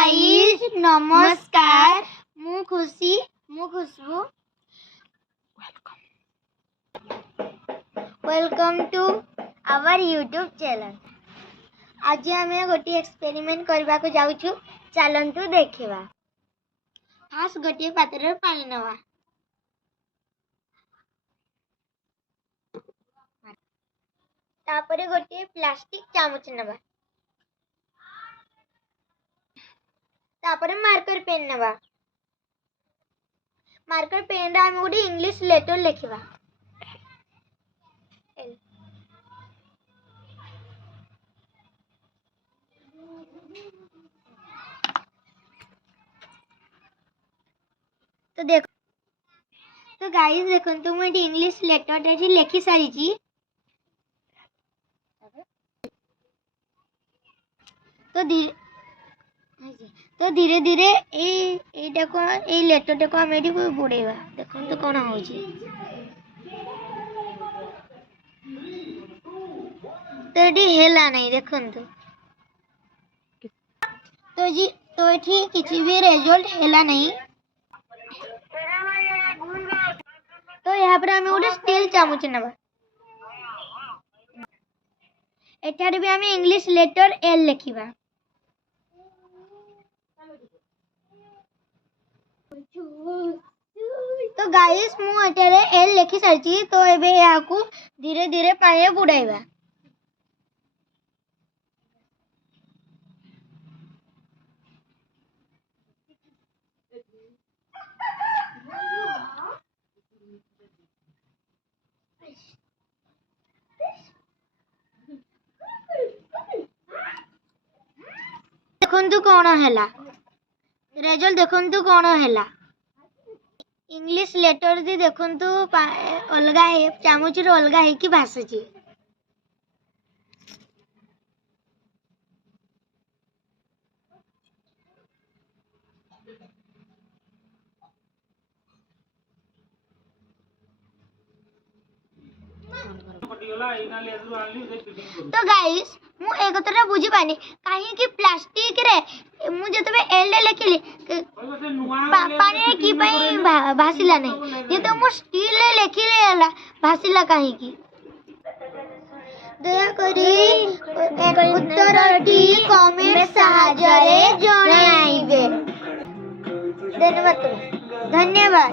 Guys नमस्कार। मु खुशी मु Khushboo. Welcome to our YouTube channel. आज आमे गोटे एक्सपेरिमेंट करबा को जाउछु। चलंतु देखिबा। फास्ट गोटे पात्र पानी नवा। तापरे गोटे प्लास्टिक चामच नवा। तापरे मार्कर पेन नवा। मार्कर पेन रा हम गोटे इंग्लिश लेटर लिखिबा। तो देखो तो गाइस देखो तो मैं इंग्लिश लेटर रे लिखि सारी छी। तो धीरे धीरे एटा को ए लेटर को हम एठी बुड़ेबा। देखो तो कोन होची। तो एठी हेला नहीं देखन तो एठी किछि भी रिजल्ट हेला नहीं। तो यहाँ पर हमें गोटे स्टील चामच नवा। एठारे भी हमें इंग्लिश लेटर एल लिखिबा। तो गाइस मु एठारे एल लिखि सारची। तो एबे याकू धीरे धीरे पानी बुड़ाइबा। देखंतु कोन हैला रिजल्ट। देखंतु कोन हैला इंग्लिश लेटर दे देखंतु अलगा है चामच रो अलगा है कि भासची। तो गाइस मु एक कथरा बुझी पानी काहे कि प्लास्टिक रे मु जतबे एल लिखिली पानी की पई भासिला नहीं। ये तो मु स्टील रे लिखिले हला भासिला काहे की। दया करी उत्तरटी कमेंट सहायता रे जणाइबे। धन्यवाद।